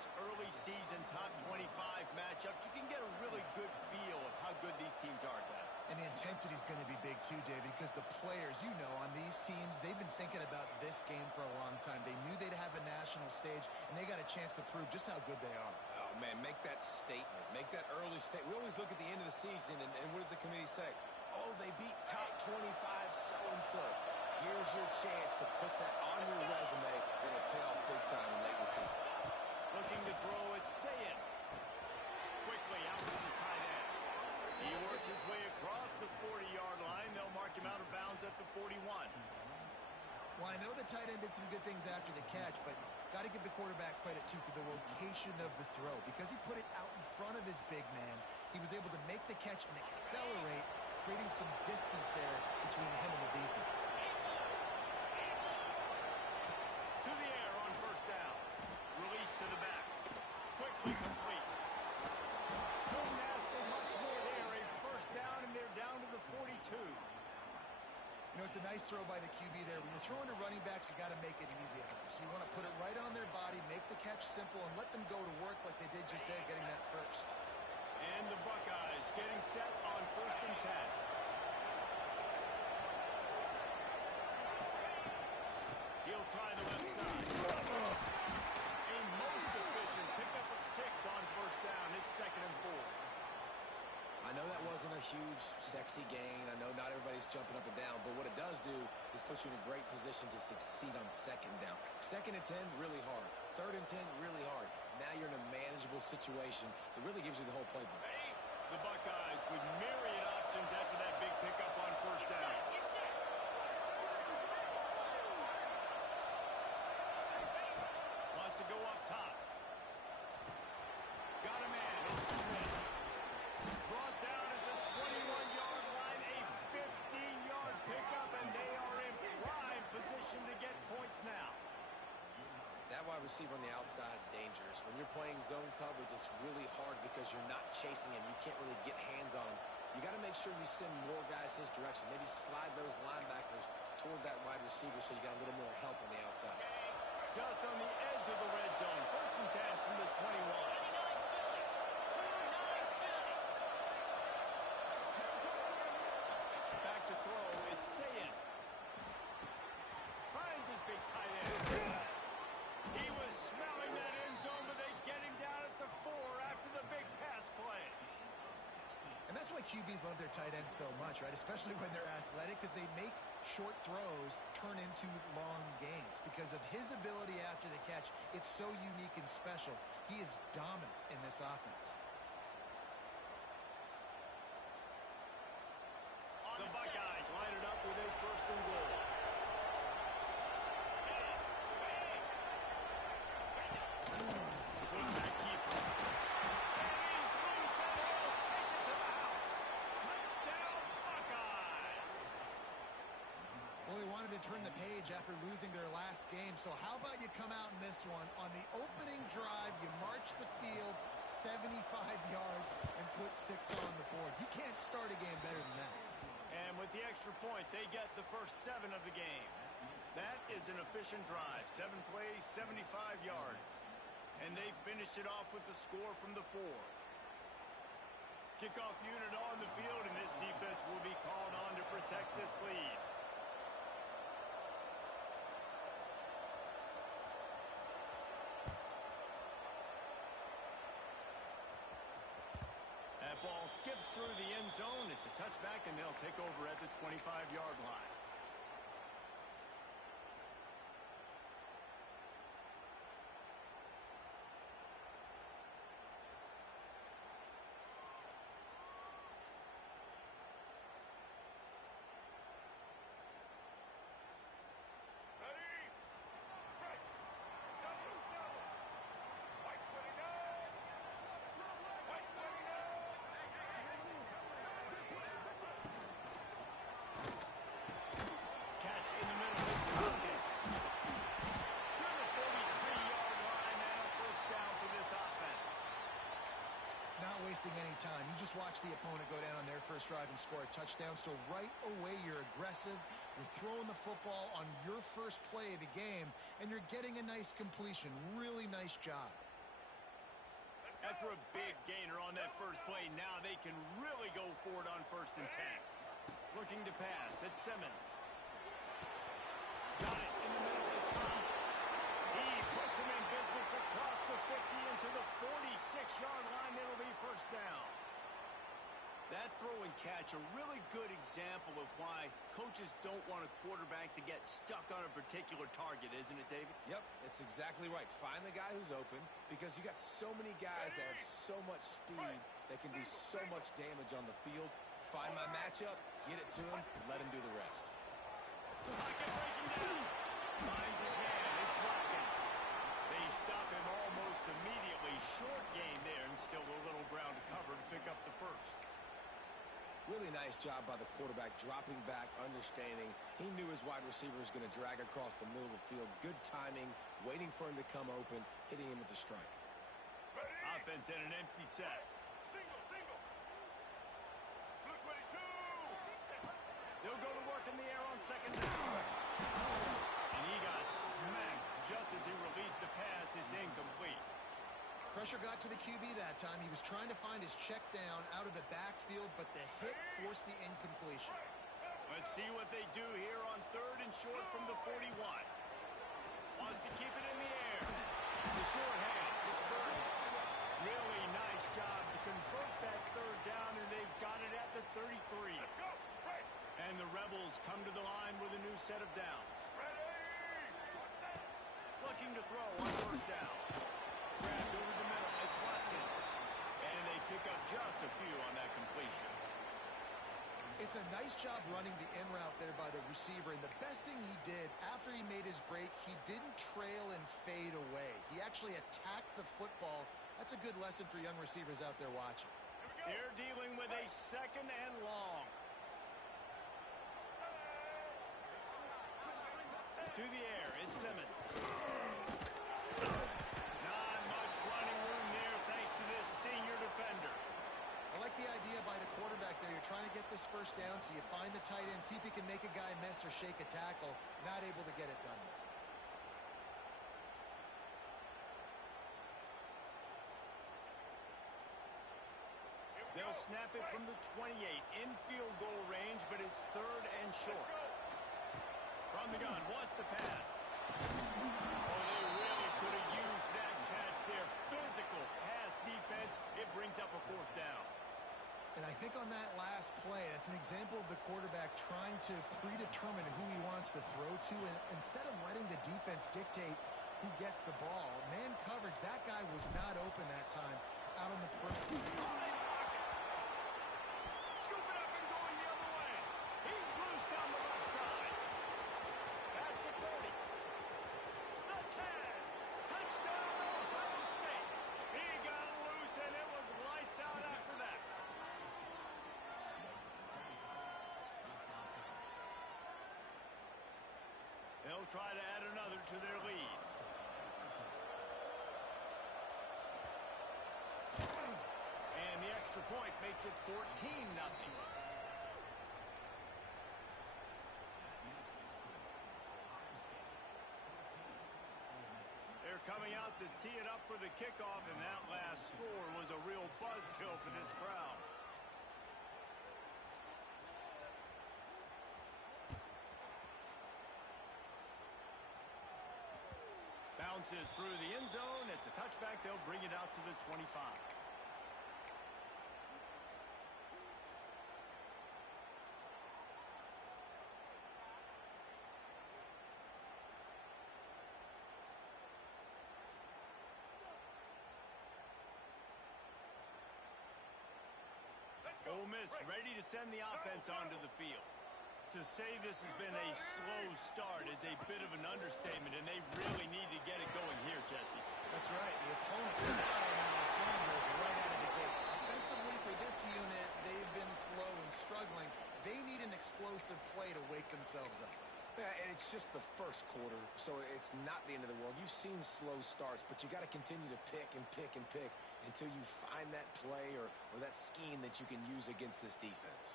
these early season top 25 matchups, you can get a really good feel of how good these teams are, guys. And the intensity is going to be big too, David, because the players, you know, on these teams, they've been thinking about this game for a long time. They knew they'd have a national stage, and they got a chance to prove just how good they are. Oh, man, make that statement. Make that early statement. We always look at the end of the season, and what does the committee say? Oh, they beat top 25 so-and-so. Here's your chance to put that on your resume. It'll pay off big time in late in the season. Looking to throw it, Ncaa. Quickly out to the tight end. He works his way across the 40-yard line. They'll mark him out of bounds at the 41. Well, I know the tight end did some good things after the catch, but got to give the quarterback credit, too, for the location of the throw. Because he put it out in front of his big man, he was able to make the catch and accelerate, creating some distance there between him and the defense. To the air on first down. Release to the back. Quickly complete. Couldn't ask for much more there. A first down, and they're down to the 42. You know, it's a nice throw by the QB there. When you're throwing to running backs, you got to make it easy on them. So you want to put it right on their body, make the catch simple, and let them go to work like they did just there, getting that first. And the Buckeyes getting set on 1st and 10. He'll try the left side. A most efficient pickup of 6 on first down. It's 2nd and 4. I know that wasn't a huge, sexy gain. I know not everybody's jumping up and down, but what it does do is put you in a great position to succeed on 2nd down. 2nd and 10, really hard. 3rd and 10, really hard. Now you're in a manageable situation. It really gives you the whole playbook. The Buckeyes with myriad options after that big pickup on first down. Wants to go up top. Got a man. It's Smith. Brought down at the 21-yard line. A 15-yard pickup, and they are in prime position to get points now. That wide receiver on the outside is dangerous. When you're playing zone coverage, it's really hard because you're not chasing him. You can't really get hands on him. You got to make sure you send more guys his direction. Maybe slide those linebackers toward that wide receiver so you got a little more help on the outside. Just on the edge of the red zone. 1st and 10 from the 21. Back to throw. It's Ncaa. Finds his big tight end. He was smelling that end zone, but they get him down at the 4 after the big pass play. And that's why QBs love their tight ends so much, right? Especially when they're athletic, because they make short throws turn into long gains. Because of his ability after the catch, it's so unique and special. He is dominant in this offense. The Buckeyes line it up with a 1st and goal. Quarterback keeper. And he's loose, and he'll take it to the house. Touchdown, Buckeyes. Well, they wanted to turn the page after losing their last game, so how about you come out in this one? On the opening drive, you march the field 75 yards and put 6 on the board. You can't start a game better than that. And with the extra point, they get the first 7 of the game. That is an efficient drive. 7 plays, 75 yards. And they finished it off with the score from the 4. Kickoff unit on the field, and this defense will be called on to protect this lead. That ball skips through the end zone. It's a touchback, and they'll take over at the 25-yard line. Wasting any time. You just watch the opponent go down on their first drive and score a touchdown. So right away, you're aggressive. You're throwing the football on your first play of the game, and you're getting a nice completion. Really nice job. After a big gainer on that first play, now they can really go for it on 1st and 10. Looking to pass. It's Simmons. Got it in the middle. It's gone. He puts him in business across the 50 into the 46-yard line. It'll be 1st down. That throw and catch, a really good example of why coaches don't want a quarterback to get stuck on a particular target, isn't it, David? Yep, it's exactly right. Find the guy who's open because you got so many guys that have so much speed that can do so much damage on the field. Find my matchup, get it to him, let him do the rest. Pocket breaking down. Finds his man. It's Watkins. They stop him almost immediately. Short gain there and still a little ground to cover to pick up the 1st. Really nice job by the quarterback, dropping back, understanding. He knew his wide receiver was going to drag across the middle of the field. Good timing, waiting for him to come open, hitting him with the strike. Offense in an empty set. Single. Blue 22. They'll go to work in the air on 2nd down. And he got smacked just as he released the pass. It's incomplete. Pressure got to the QB that time. He was trying to find his check down out of the backfield, but the hit forced the incompletion. Let's see what they do here on 3rd and short from the 41. Wants to keep it in the air. The short hand. It's Burton. Really nice job to convert that 3rd down, and they've got it at the 33. Let's go. Right. And the Rebels come to the line with a new set of downs. Ready. Looking to throw on 1st down. Grabbed over the middle. It's Watkins. And they pick up just a few on that completion. It's a nice job running the in route there by the receiver, and the best thing he did after he made his break, he didn't trail and fade away. He actually attacked the football. That's a good lesson for young receivers out there watching. They're dealing with a 2nd and long. To the air, it's Simmons. Not much running room there thanks to this senior defender. I like the idea by the quarterback there. You're trying to get this 1st down, so you find the tight end, see if he can make a guy miss or shake a tackle. Not able to get it done. They'll snap it from the 28 in field goal range, but it's 3rd and short. From the gun, wants to pass. Oh, they really could have used that catch there. Physical pass defense. It brings up a 4th down. And I think on that last play, that's an example of the quarterback trying to predetermine who he wants to throw to, and instead of letting the defense dictate who gets the ball. Man coverage, that guy was not open that time out on the perimeter. Scoop it up and going the other way. He's loose down the left side. Past the 30. The 10. Touchdown, Ohio State. He got loose, and it was lights out after that. They'll try to add another to their lead. And the extra point makes it 14-0. They're coming out to tee it up for the kickoff, and that last score was a real buzzkill for this crowd. Bounces through the end zone. It's a touchback. They'll bring it out to the 25. Ole Miss ready to send the offense onto the field. To say this has been a slow start is a bit of an understatement, and they really need to get it going here, Jesse. That's right. The opponent firing on all cylinders right out of the gate. Offensively for this unit, they've been slow and struggling. They need an explosive play to wake themselves up. Yeah, and it's just the first quarter, so it's not the end of the world. You've seen slow starts, but you got to continue to pick and pick and pick until you find that play or that scheme that you can use against this defense.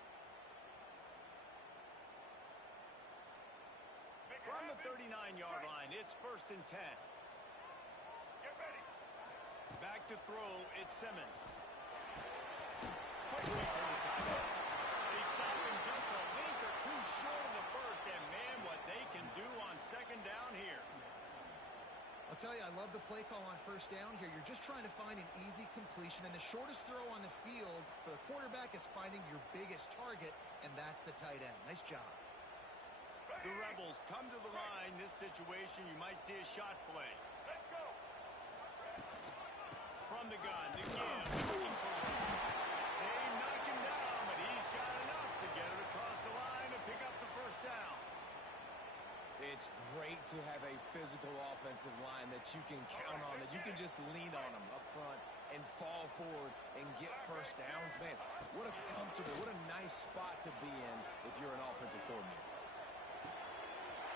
From the 39-yard line, it's 1st and 10. Get ready. Back to throw, it's Simmons. Quickly to the tight end. They stop him just a length or two short of the first, and man, what they can do on second down here. I'll tell you, I love the play call on first down here. You're just trying to find an easy completion, and the shortest throw on the field for the quarterback is finding your biggest target, and that's the tight end. Nice job. The Rebels come to the line. This situation, you might see a shot play. Let's go. From the gun, again, looking for one. They knock him down, but he's got enough to get it across the line and pick up the first down. It's great to have a physical offensive line that you can count on, that you can just lean on them up front and fall forward and get first downs. Man, what a comfortable, what a nice spot to be in if you're an offensive coordinator.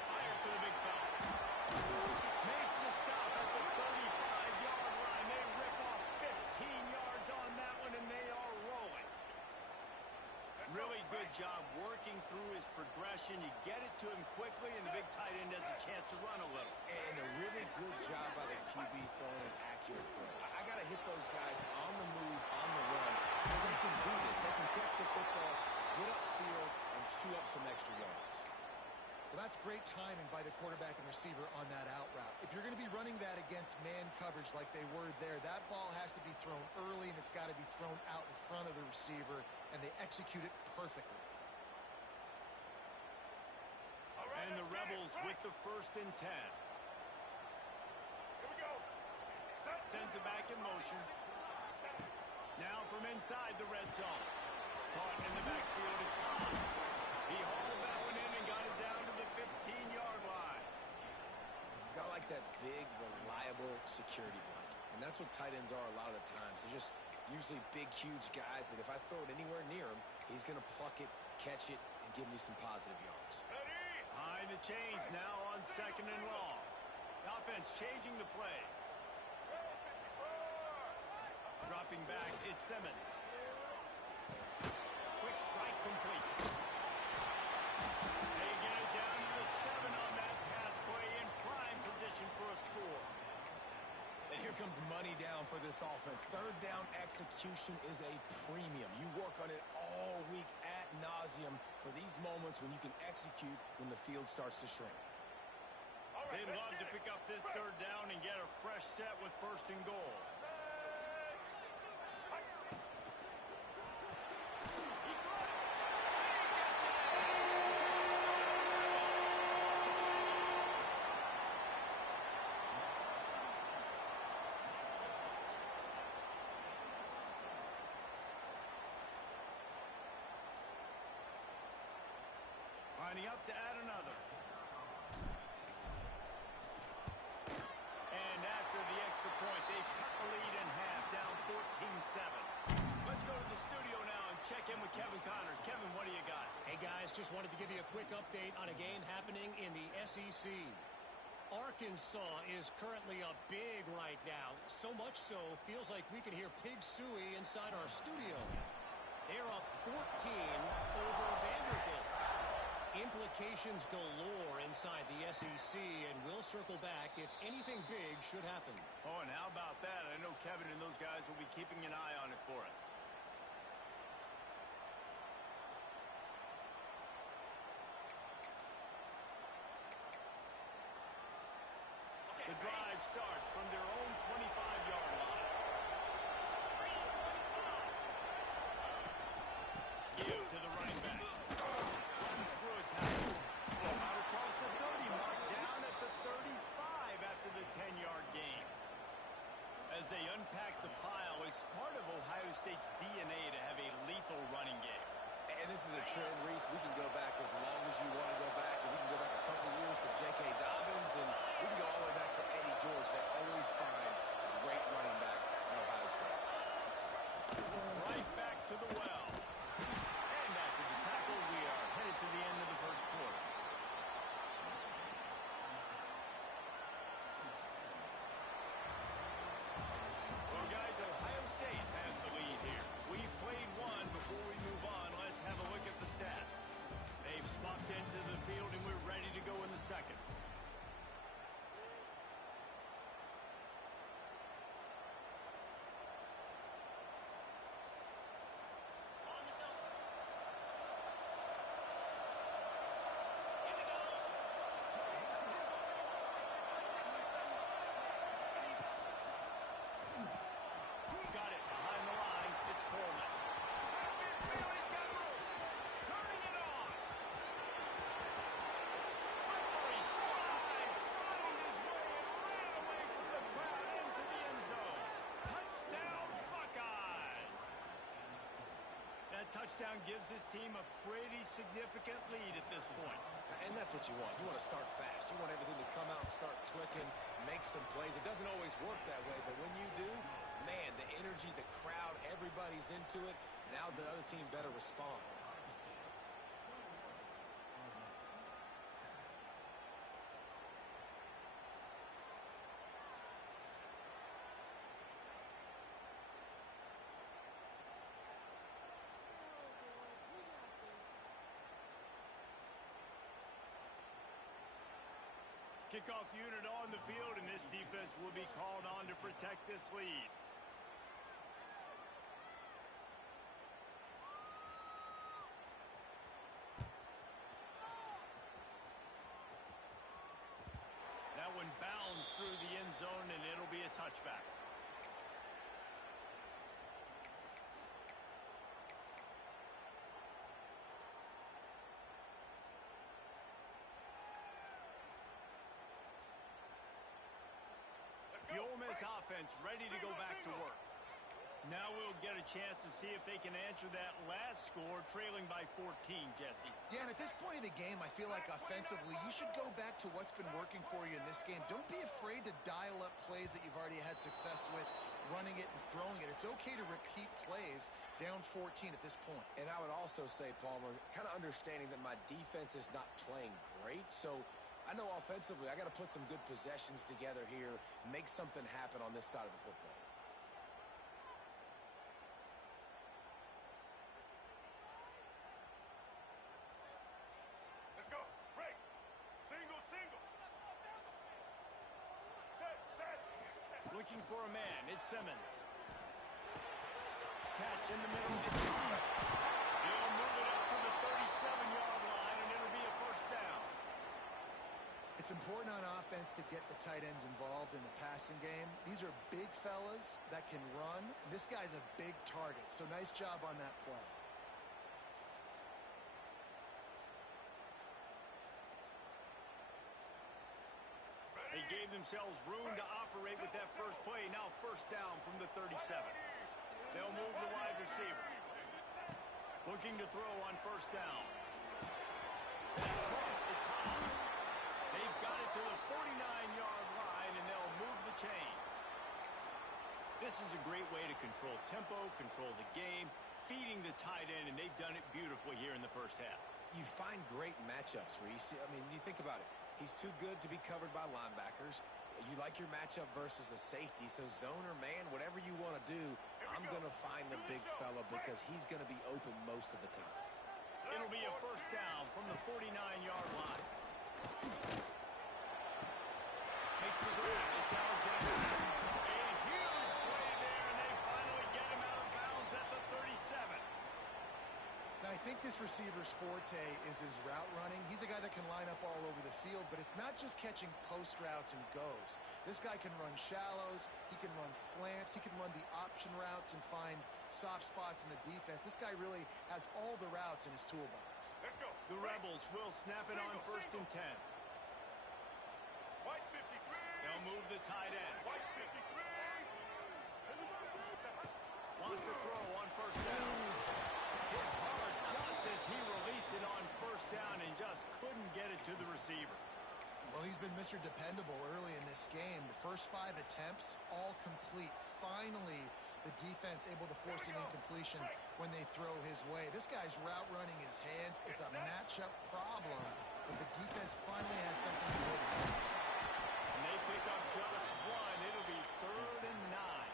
Fires to the big fella. Makes the stop at the 35-yard line. They rip off 15 yards on that one, and they are rolling. Really good job working through his progression. You get it to him quickly, and the big tight end has a chance to run a little. And a really good job by the QB throwing an accurate throw. I got to hit those guys on the move, on the run, so they can do this. They can catch the football, get upfield, and chew up some extra yards. Well, that's great timing by the quarterback and receiver on that out route. If you're going to be running that against man coverage like they were there, that ball has to be thrown early, and it's got to be thrown out in front of the receiver, and they execute it perfectly. And the Rebels with the first and 10. Here we go. Sends it back in motion. Now from inside the red zone. Caught in the backfield, it's Ncaa. He hauled that one in and got it down to the 15-yard line. Got like that big, reliable security blanket. And that's what tight ends are a lot of the times. They're just usually big, huge guys that if I throw it anywhere near him, he's going to pluck it, catch it, and give me some positive yards. Behind the chains now on second and long. The offense changing the play. Dropping back, it's Simmons. Quick strike complete. They get it down to the 7 on that pass play in prime position for a score. And here comes money down for this offense. Third down execution is a premium. You work on it all week ad nauseum for these moments when you can execute when the field starts to shrink. They'd love to pick up this third down and get a fresh set with first and goal. Lining up to add another. And after the extra point, they've cut the lead in half, down 14-7. Let's go to the studio now and check in with Kevin Connors. Kevin, what do you got? Hey, guys, just wanted to give you a quick update on a game happening in the SEC. Arkansas is currently up big right now. So much so, feels like we can hear Pig Suey inside our studio. They're up 14 over Vanderbilt. Implications galore inside the SEC, and we'll circle back if anything big should happen. Oh, and how about that? I know Kevin and those guys will be keeping an eye on it for us. The drive starts from their own 25-yard line. Give to the running back. Runs through a tackle. Out across the 30, marked down at the 35 after the 10-yard gain. As they unpack the pile, it's part of Ohio State's DNA to have a lethal running game. And this is a trend, Reese. We can go back as long as you want to go back, and we can go back a couple years to J.K. Dobbins, and we can go all the way back to Eddie George. They always find great running backs in Ohio State. Right back to the well. And after the tackle, we are headed to the end of the first quarter. Well, guys, Ohio State has the lead here. We've played one. Before we move on, let's have a look at the stats. They've swapped into the field, and we're ready to go in the second. touchdown gives his team a pretty significant lead at this point. And that's what you want. You want to start fast. You want everything to come out and start clicking, make some plays. It doesn't always work that way, but when you do, man, the energy, the crowd, everybody's into it. Now the other team better respond. Kickoff unit on the field, and this defense will be called on to protect this lead. That one bounds through the end zone, and it'll be a touchback. The Ole Miss offense ready to go back to work. Now we'll get a chance to see if they can answer that last score, trailing by 14, Jesse. Yeah, and at this point of the game, I feel like offensively, you should go back to what's been working for you in this game. Don't be afraid to dial up plays that you've already had success with, running it and throwing it. It's okay to repeat plays down 14 at this point. And I would also say, Palmer, kind of understanding that my defense is not playing great, so I know offensively I got to put some good possessions together here, make something happen on this side of the football. Let's go. Break. Single, single. Set. Looking for a man. It's Simmons. Catch in the middle. It's caught. He'll move it up to the 37-yard line, and it'll be a first down. It's important on offense to get the tight ends involved in the passing game. These are big fellas that can run. This guy's a big target, so nice job on that play. They gave themselves room to operate with that first play. Now first down from the 37. They'll move the wide receiver. Looking to throw on first down. That's caught. It's high. They've got it to the 49-yard line, and they'll move the chains. This is a great way to control tempo, control the game, feeding the tight end, and they've done it beautifully here in the first half. You find great matchups, Reese. I mean, you think about it. He's too good to be covered by linebackers. You like your matchup versus a safety, so zone or man, whatever you want to do, I'm going to find the big fella because he's going to be open most of the time. It'll be a first down from the 49-yard line. Makes the grab. It's Alexander. A huge play there, and they finally get him out of bounds at the 37. Now, I think this receiver's forte is his route running. He's a guy that can line up all over the field, but it's not just catching post routes and goes. This guy can run shallows, he can run slants, he can run the option routes and find soft spots in the defense. This guy really has all the routes in his toolbox. Let's go. The Rebels will snap it on first and 10. White 53. They'll move the tight end. White 53. Wants to throw on first down. Hit hard just as he released it on first down and just couldn't get it to the receiver. Well, he's been Mr. Dependable early in this game. The first 5 attempts, all complete. Finally, the defense able to force an incompletion when they throw his way. This guy's route running his hands. It's a matchup problem, but the defense finally has something to hold on. And they pick up just one. It'll be 3rd and 9.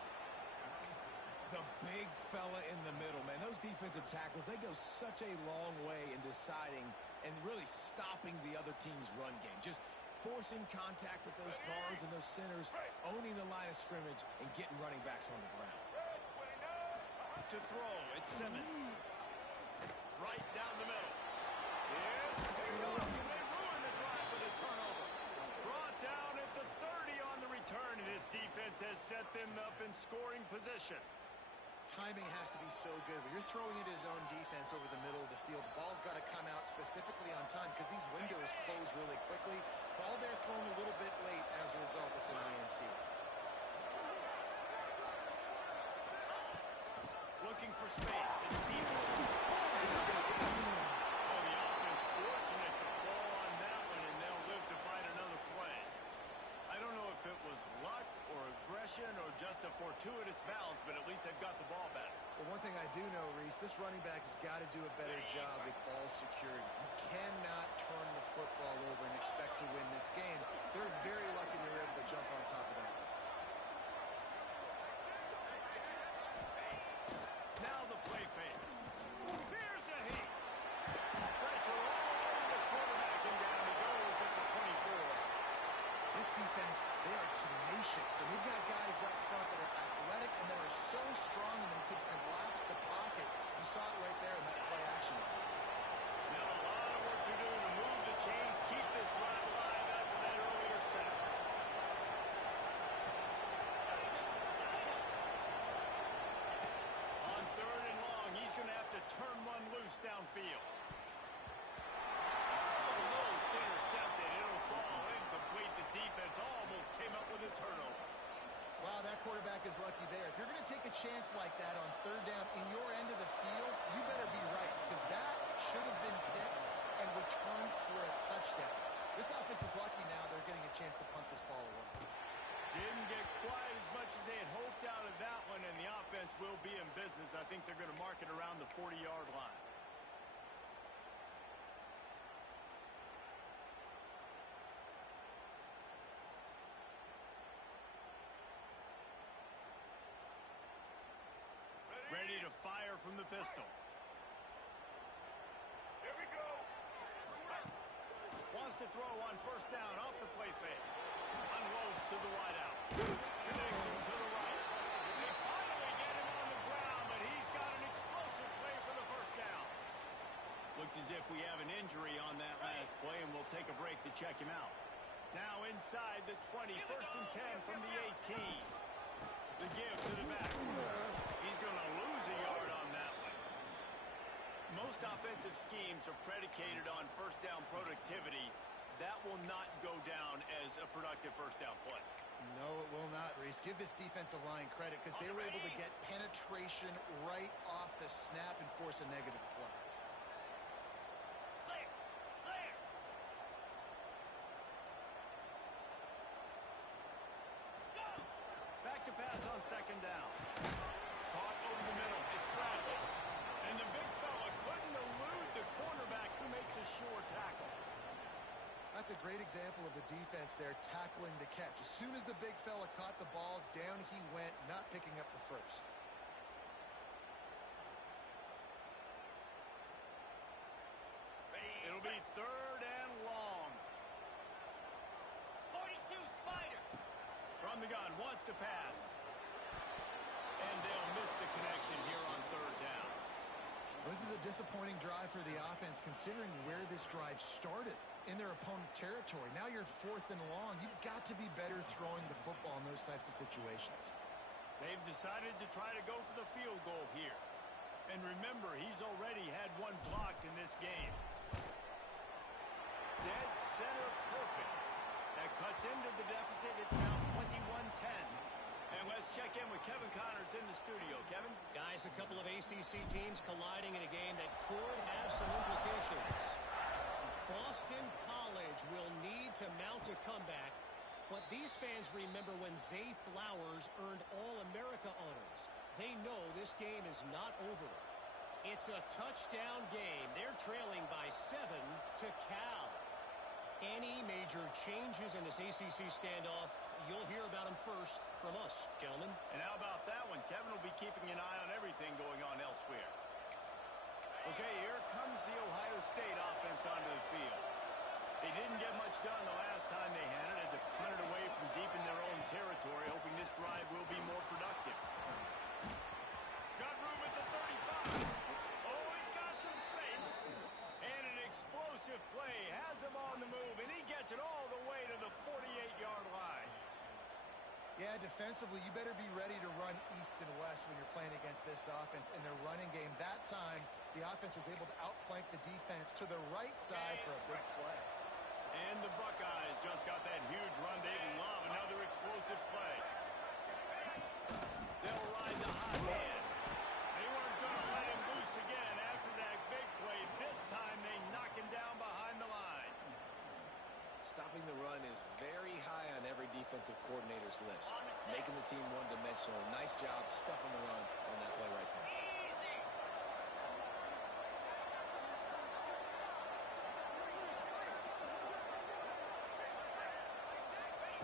The big fella in the middle, man. Those defensive tackles, they go such a long way in deciding and really stopping the other team's run game. Just forcing contact with those guards and those centers, owning the line of scrimmage, and getting running backs on the ground. To throw, it's Simmons. Right down the middle. It's picked off, and they ruin the drive with a turnover. Brought down at the 30 on the return, and his defense has set them up in scoring position. Timing has to be so good. When you're throwing at his own defense over the middle of the field, the ball's got to come out specifically on time because these windows close really quickly. Ball there thrown a little bit late. As a result, it's an INT. Looking for space. It's Stevens. they've got the ball back. Well, one thing I do know, Reese, this running back has got to do a better job with ball security. You cannot turn the football over and expect to win this game. They're very lucky they were able to jump on top of that. Now the play fake. Here's a heat. Pressure all over the quarterback, and down he goes at the 24. This defense, they are tenacious. And we've got guys up front that are athletic and that are so strong and they can collapse the pocket. You saw it right there in that play action. Now a lot of work to do to move the chains, keep this drive alive after that earlier sack. On 3rd and long, he's going to have to turn one loose downfield. Almost intercepted. It'll fall incomplete. The defense almost came up with a turnover. Wow, that quarterback is lucky there. If you're going to take a chance like that on 3rd down in your end of the field, you better be right, because that should have been picked and returned for a touchdown. This offense is lucky now they're getting a chance to punt this ball away. Didn't get quite as much as they had hoped out of that one, and the offense will be in business. I think they're going to mark it around the 40-yard line. Ready to fire from the pistol. Here we go. Wants to throw on 1st down off the play fake. Unloads to the wideout. Connection to the right. They finally get him on the ground, but he's got an explosive play for the 1st down. Looks as if we have an injury on that last play, and we'll take a break to check him out. Now inside the 20, 1st and 10 from the 18. The give to the back. He's going to lose a yard on that one. Most offensive schemes are predicated on 1st down productivity. That will not go down as a productive 1st down play. No, it will not, Reese. Give this defensive line credit because they were able to get penetration right off the snap and force a negative play. Back to pass on 2nd down. Caught over the middle. It's Bradley. And the big fella couldn't elude the cornerback who makes a sure tackle. That's a great example of the defense there tackling the catch. As soon as the big fella caught the ball, down he went, not picking up the first. It'll be 3rd and long. 42, Spider. From the gun, wants to pass. And they'll miss the connection here on 3rd down. This is a disappointing drive for the offense considering where this drive started in their opponent territory. Now you're 4th and long. You've got to be better throwing the football in those types of situations. They've decided to try to go for the field goal here. And remember, he's already had one blocked in this game. Dead center perfect. That cuts into the deficit. It's now 21-10. And let's check in with Kevin Connors in the studio. Kevin? Guys, a couple of ACC teams colliding in a game that could have some implications. Boston College will need to mount a comeback, but these fans remember when Zay Flowers earned All-America honors. They know this game is not over. It's a touchdown game. They're trailing by 7 to Cal. Any major changes in this ACC standoff, you'll hear about them first from us, gentlemen. And how about that one? Kevin will be keeping an eye on everything going on elsewhere. Okay, here comes the Ohio State offense onto the field. They didn't get much done the last time they had it. Had to punt it away from deep in their own territory, hoping this drive will be more productive. Got room at the 35. Oh, he's got some space. And an explosive play. Has him on the move, and he gets it all the way to the 48-yard line. Yeah, defensively, you better be ready to run east and west when you're playing against this offense in their running game. That time, the offense was able to outflank the defense to the right side for a big play. And the Buckeyes just got that huge run. They love another explosive play. They'll ride the hot hand. They weren't going to let him loose again after that big play. This time, they knock him down behind the line. Stopping the run is very high on every defense. offensive coordinator's list, making the team one-dimensional. Nice job stuffing the run on that play right there.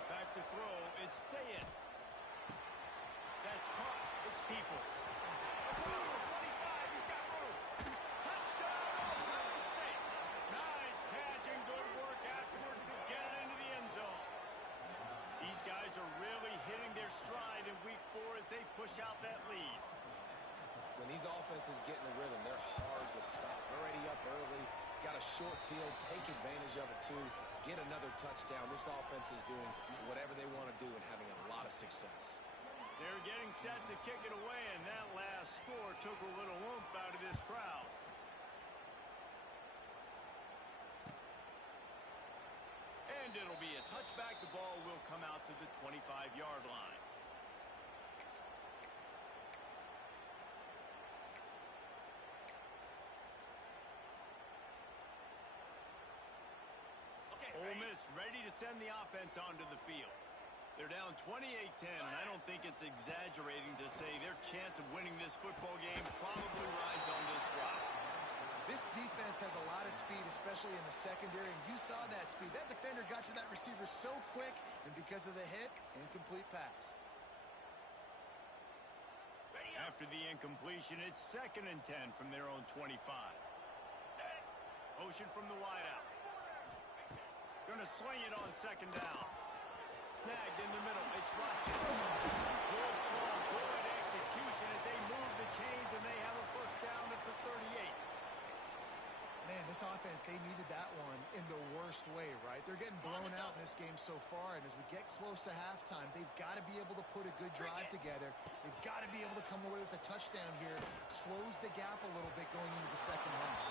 Back to throw, it's Ncaa. That's caught. It's Peoples. Across the 25, he's got room. Touchdown, Ohio State. Nice catch and good work afterwards to get it into the end zone. These guys are really hitting their stride in week 4 as they push out that lead. When these offenses get in the rhythm, they're hard to stop. Already up early, got a short field, take advantage of it too, get another touchdown. This offense is doing whatever they want to do and having a lot of success. They're getting set to kick it away, and that last score took a little oomph out of this crowd. And it'll be a touchback. The ball will come out to the 25-yard line. Ole Miss ready to send the offense onto the field. They're down 28-10, and I don't think it's exaggerating to say their chance of winning this football game probably rides on this drive. This defense has a lot of speed, especially in the secondary, and you saw that speed. That defender got to that receiver so quick, and because of the hit, incomplete pass. After the incompletion, it's 2nd and 10 from their own 25. Motion from the wideout. Gonna sling it on 2nd down. Snagged in the middle. It's right. Good call, good execution as they move the chains, and they have a 1st down at the 38. Man, this offense, they needed that one in the worst way, right? They're getting blown out in this game so far, and as we get close to halftime, they've got to be able to put a good drive together. They've got to be able to come away with a touchdown here, close the gap a little bit going into the second half.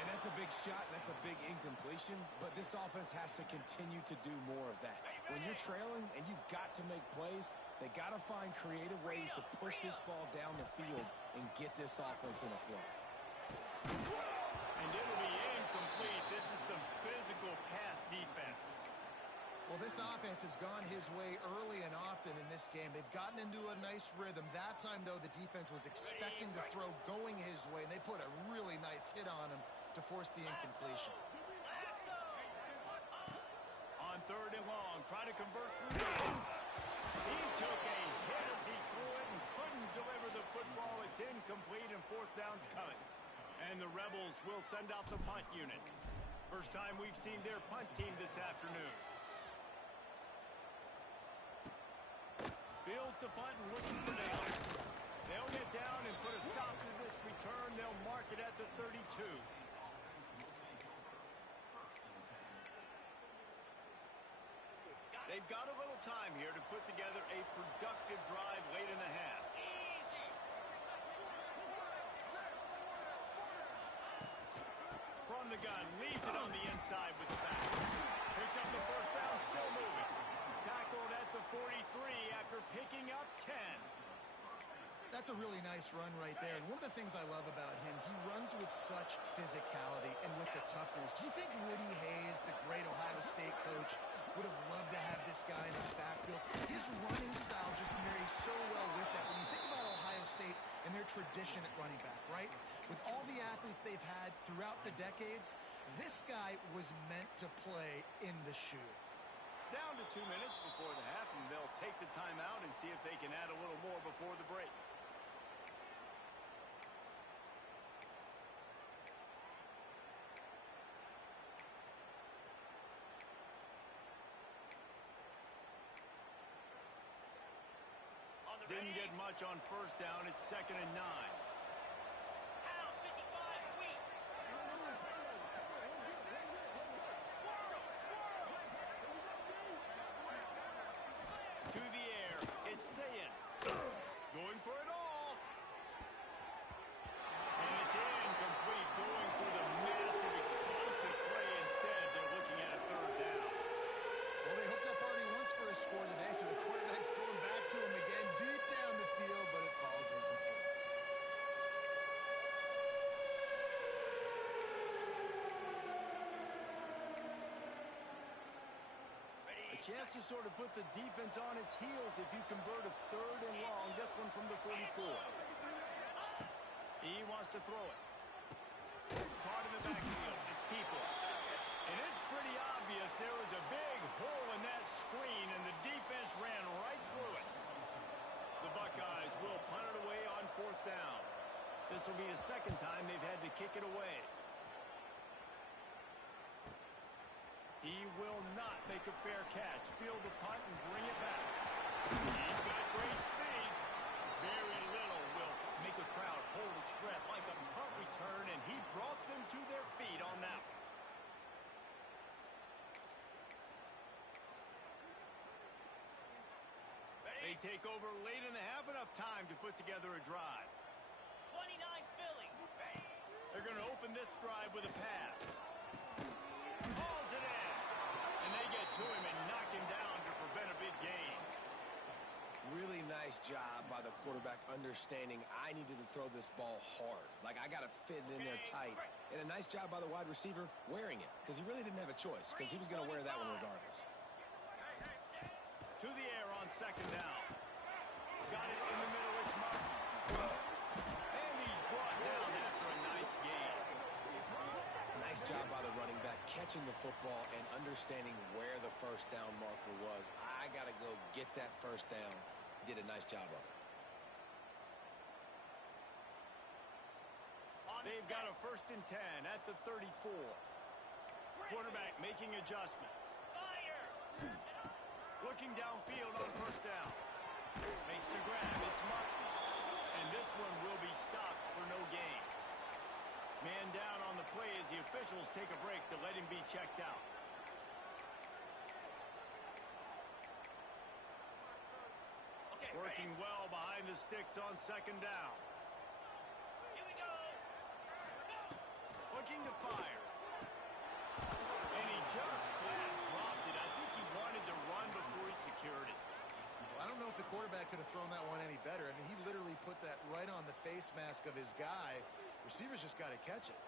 And that's a big shot, and that's a big incompletion, but this offense has to continue to do more of that. When you're trailing and you've got to make plays, they got to find creative ways to push this ball down the field and get this offense in a flow. And it'll be incomplete. This is some physical pass defense. Well, this offense has gone his way early and often in this game. They've gotten into a nice rhythm. That time, though, the defense was expecting the throw going his way, and they put a really nice hit on him to force the incompletion. On 3rd and long, try to convert through. He took a hit as he threw it and couldn't deliver the football. It's incomplete, and 4th down's coming. And the Rebels will send out the punt unit. First time we've seen their punt team this afternoon. Fields the punt and looking for down. They'll get down and put a stop to this return. They'll mark it at the 32. They've got a little time here to put together a productive drive late in the half. From the gun, leaves it on the inside with the back. Picks up the 1st down, still moving. Tackled at the 43 after picking up 10. That's a really nice run right there. And one of the things I love about him, he runs with such physicality and with the toughness. Do you think Woody Hayes, the great Ohio State coach, would have loved to have this guy in his backfield? His running style just marries so well with that. When you think about Ohio State and their tradition at running back, right? With all the athletes they've had throughout the decades, this guy was meant to play in the shoe. Down to 2 minutes before the half, and they'll take the timeout and see if they can add a little more before the break. Didn't get much on 1st down. It's 2nd and 9. To the air, it's Ncaa. Going for it all. And it's incomplete. Going for the massive, explosive play instead. They're looking at a 3rd down. Well, they hooked up already once for a score today, so the quarterback's going back to him again, deep down the field, but it falls incomplete. chance to sort of put the defense on its heels if you convert a 3rd and long. This one from the 44. He wants to throw it. Caught in the backfield. It's Peoples. And it's pretty obvious there was a big hole in that screen, and the defense ran right through it. The Buckeyes will punt it away on 4th down. This will be the 2nd time they've had to kick it away. He will not make a fair catch. Field the punt and bring it back. He's got great speed. Very little will make a crowd hold its breath like a punt return, and he brought them to their feet on that one. They take over late in the half, enough time to put together a drive. 29 Philly. They're going to open this drive with a pass. Hauls it in. And they get to him and knock him down to prevent a big gain. Really nice job by the quarterback understanding I needed to throw this ball hard. Like, I got to fit it in there tight. And a nice job by the wide receiver wearing it, because he really didn't have a choice, because he was going to wear that one regardless. To the air on 2nd down. Got it in the middle. It's Martin. And he's brought down after a nice gain. Nice job by the running back, catching the football and understanding where the 1st down marker was. I got to go get that 1st down. He did a nice job of it. They've got a 1st and 10 at the 34. Quarterback making adjustments. Looking downfield on 1st down. Makes the grab. It's Martin. And this one will be stopped for no gain. Man down on the play as the officials take a break to let him be checked out. Working well behind the sticks on 2nd down. Here we go. Looking to fire. And he just flat dropped it. I think he wanted to run before he secured it. Well, I don't know if the quarterback could have thrown that one any better. I mean, he literally put that right on the face mask of his guy. Receivers just got to catch it.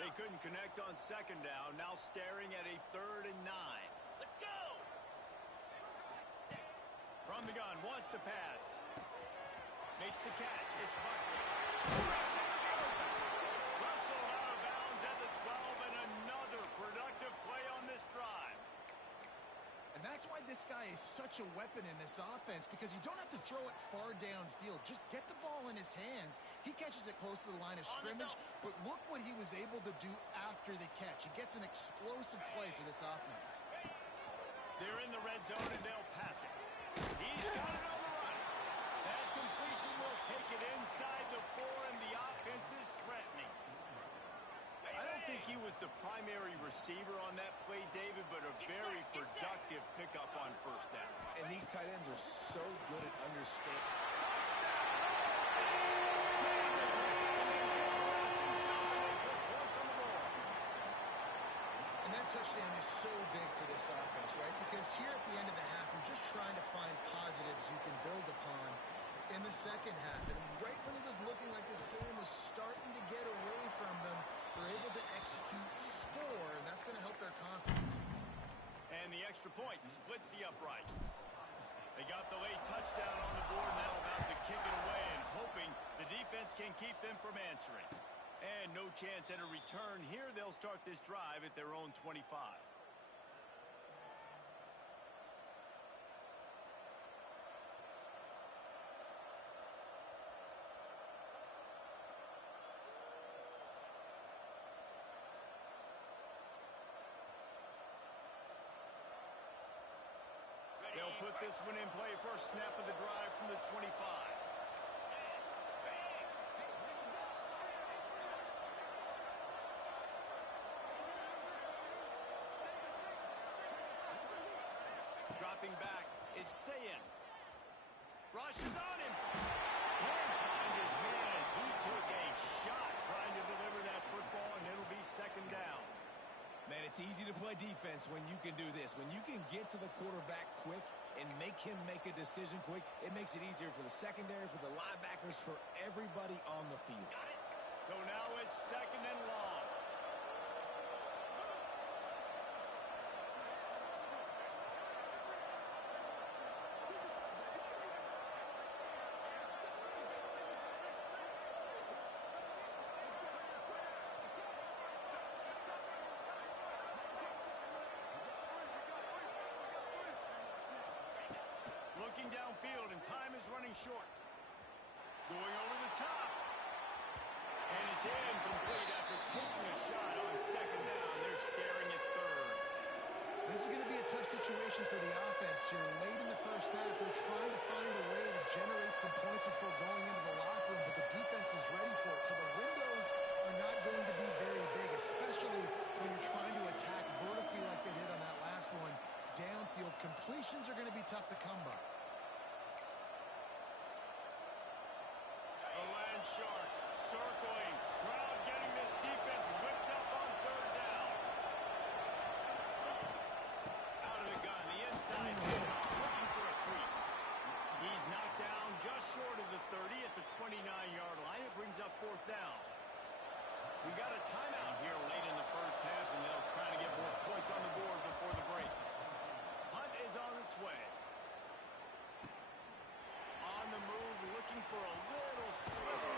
They couldn't connect on 2nd down. Now staring at a 3rd and 9. Let's go. From the gun, wants to pass. Makes the catch. It's Buckley. Breaks into the open. Rustled out of bounds at the 12, and another productive play on this drive. And that's why this guy is such a weapon in this offense, because you don't have to throw it far downfield. Just get the ball in his hands. He catches it close to the line of scrimmage, but look what he was able to do after the catch. He gets an explosive play for this offense. They're in the red zone, and they'll pass it. He's got it on the run. That completion will take it inside the 4, and the offense is threatening. I don't think he was the primary receiver on that play, David, but a very productive pickup on 1st down. And these tight ends are so good at understanding. And that touchdown is so big for this offense, right? Because here at the end of the half, you're just trying to find positives you can build upon in the 2nd half. And right when it was looking like this game was starting to get away from them, they're able to execute, score, and that's going to help their confidence. And the extra point splits the uprights. They got the late touchdown on the board, now about to kick it away and hoping the defense can keep them from answering. And no chance at a return here. They'll start this drive at their own 25. They'll put this one in play. First snap of the drive from the 25. Dropping back, it's Ncaa. Rushes on him. Can't find his man as he took a shot trying to deliver that football, and it'll be 2nd down. Man, it's easy to play defense when you can do this. When you can get to the quarterback quick and make him make a decision quick, it makes it easier for the secondary, for the linebackers, for everybody on the field. So now it's 2nd and long. Looking downfield, and time is running short. Going over the top. And it's incomplete after taking a shot on second down. They're staring at third. This is going to be a tough situation for the offense here. Late in the first half, they're trying to find a way to generate some points before going into the locker room, but the defense is ready for it. So the windows are not going to be very big, especially when you're trying to attack vertically like they did on that last one. Downfield completions are going to be tough to come by. The Land Sharks circling. Crowd getting this defense whipped up on third down. Out of the gun, the inside handoff, looking for a crease. He's knocked down just short of the 30 at the 29-yard line. It brings up fourth down. We got a timeout here late in the first half, and they'll try to get more points on the board before the break. Hunt is on its way. On the move, looking for a little sliver.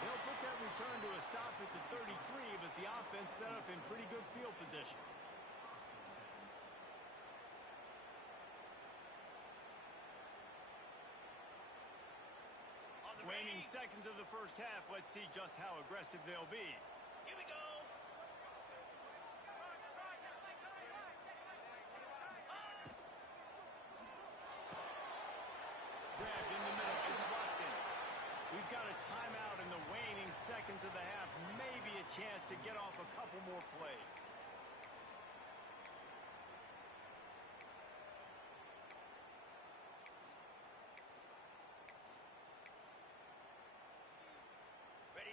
They'll put that return to a stop at the 33, but the offense set up in pretty good field position. Waning seconds of the first half. Let's see just how aggressive they'll be. Here we go. Grabbed in the middle. It's locked in. We've got a timeout in the waning seconds of the half. Maybe a chance to get off a couple more plays.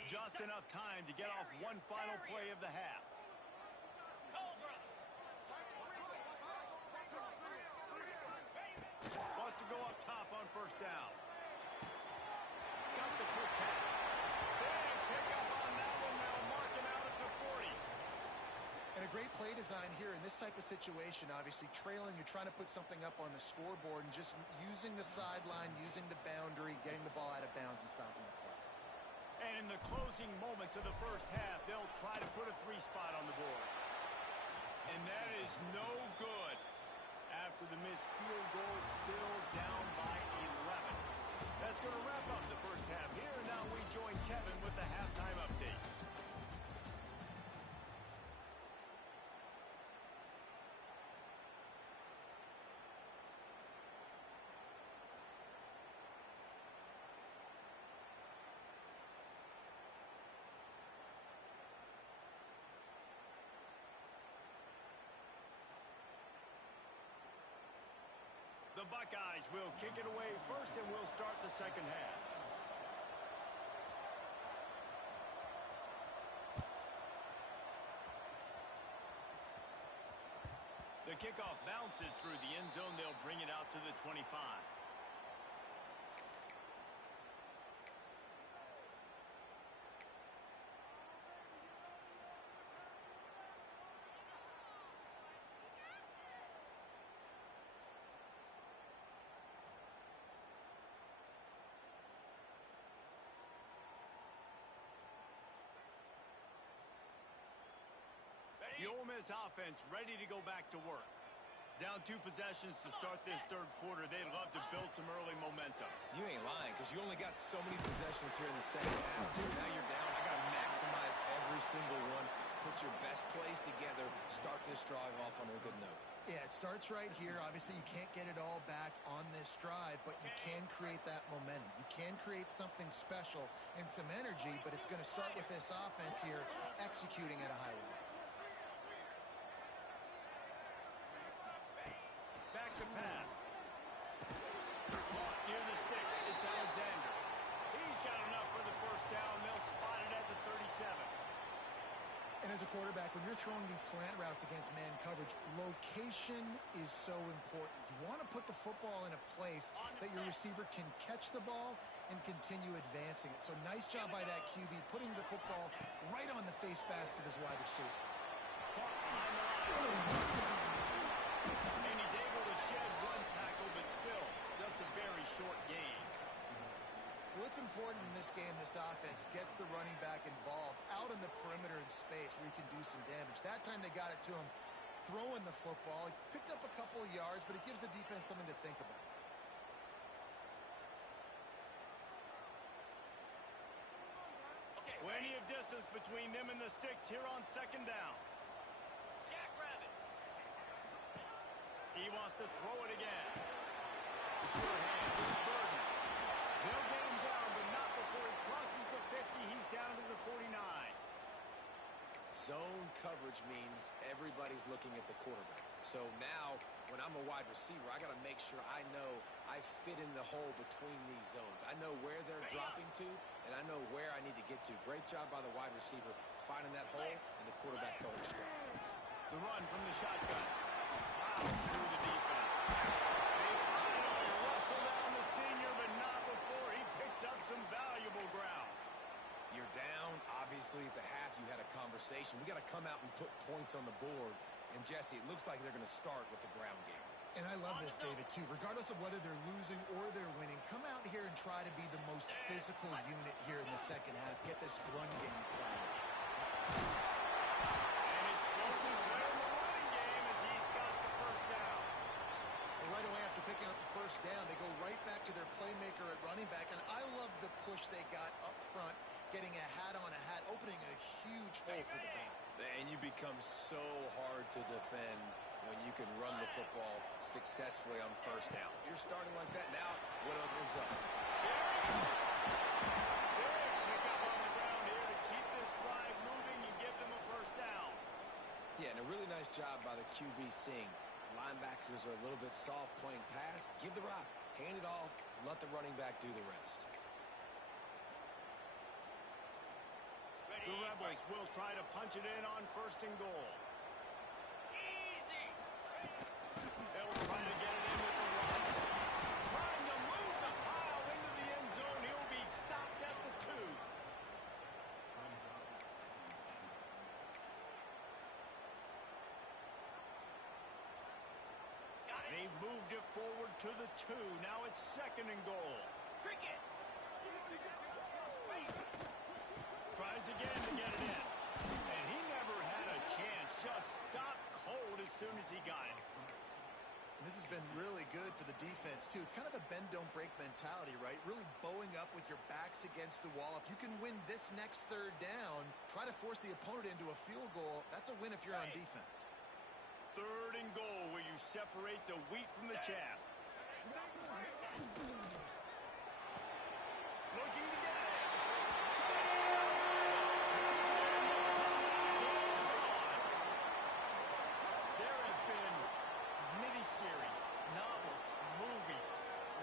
Just enough time to get off one final play of the half. Cobra. Wants to go up top on first down. Got the quick pass. Big pickup on that one. They'll mark him out at the 40. And a great play design here in this type of situation. Obviously trailing, you're trying to put something up on the scoreboard, and just using the sideline, using the boundary, getting the ball out of bounds and stopping the play. And in the closing moments of the first half, they'll try to put a 3 spot on the board. And that is no good after the missed field goal, still down by 11. That's going to wrap up the first half here. Now we join Kevin with the halftime update. The Buckeyes will kick it away first, and we'll start the second half. The kickoff bounces through the end zone. They'll bring it out to the 25. The Ole Miss offense ready to go back to work. Down 2 possessions to start this third quarter. They'd love to build some early momentum. You ain't lying, because you only got so many possessions here in the second half. So now you're down. I got to maximize every single one. Put your best plays together. Start this drive off on a good note. Yeah, it starts right here. Obviously, you can't get it all back on this drive, but you can create that momentum. You can create something special and some energy, but it's going to start with this offense here executing at a high level. Back to pass. Caught near the sticks. It's Alexander. He's got enough for the first down. They'll spot it at the 37. And as a quarterback, when you're throwing these slant routes against man coverage, location is so important. You want to put the football in a place that your receiver can catch the ball and continue advancing it. So nice job by that QB, putting the football right on the face mask of his wide receiver. Caught behind the line. And he's able to shed one tackle, but still just a very short gain. Well, it's important in this game, this offense gets the running back involved out in the perimeter in space where he can do some damage. That time they got it to him throwing the football. He picked up a couple of yards, but it gives the defense something to think about. distance between them and the sticks here on second down. Jackrabbit. He wants to throw it again. The sure hands, it's Burden. They'll get him down, but not before he crosses the 50. He's down to the 49. Zone coverage means everybody's looking at the quarterback. So now, when I'm a wide receiver, I got to make sure I know I fit in the hole between these zones. I know where they're dropping to, and I know where I need to get to. Great job by the wide receiver finding that hole, and the quarterback going straight. The run from the shotgun. Wow, through the defense. They finally rustle down the senior, but not before he picks up some valuable ground. You're down. Obviously, at the half, you had a conversation. We got to come out and put points on the board. And, Jesse, it looks like they're going to start with the ground game. And I love this, David, too. Regardless of whether they're losing or they're winning, come out here and try to be the most physical unit here in the second half. Get this run game started. And explosive there in the running game as he's got the first down. Well, right away after picking up the first down, they go right back to their playmaker at running back. And I love the push they got up front, getting a hat on a hat, opening a huge hole for the back. And you become so hard to defend when you can run the football successfully on first down. You're starting like that now, what opens up? Big pickup on the ground here to keep this drive moving and give them a first down. Yeah, and a really nice job by the QB seeing. Linebackers are a little bit soft playing pass. Give the rock, hand it off, let the running back do the rest. The Rebels will try to punch it in on first and goal. Easy. They'll try to get it in with the run. Trying to move the pile into the end zone. He'll be stopped at the 2. They've moved it forward to the 2. Now it's second and goal. Cricket. Tries again to get it in. And he never had a chance. Just stopped cold as soon as he got it. And this has been really good for the defense, too. It's kind of a bend-don't-break mentality, right? Really bowing up with your backs against the wall. If you can win this next third down, try to force the opponent into a field goal. That's a win if you're on defense. Third and goal where you separate the wheat from the chaff. Looking to get it. There have been miniseries, novels, movies,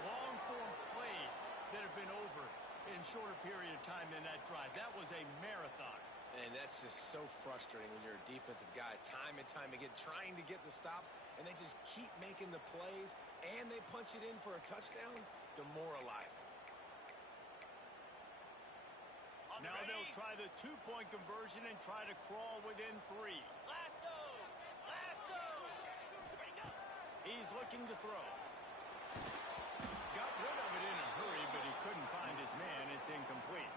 long-form plays that have been over in shorter period of time than that drive. That was a marathon. And that's just so frustrating when you're a defensive guy time and time again trying to get the stops, and they just keep making the plays, and they punch it in for a touchdown. Demoralizing. Now they'll try the two-point conversion and try to crawl within 3. Lasso. Lasso. Ready, go. He's looking to throw. Got rid of it in a hurry, but he couldn't find his man. It's incomplete.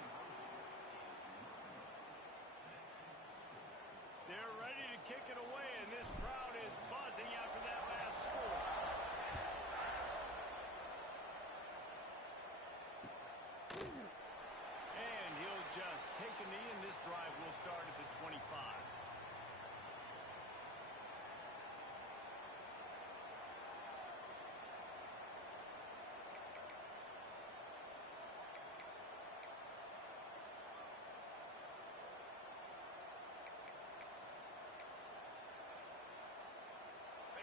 They're ready to kick it away, and this crowd is buzzing after that last score. And he'll just take a knee, and this drive will start at the 25.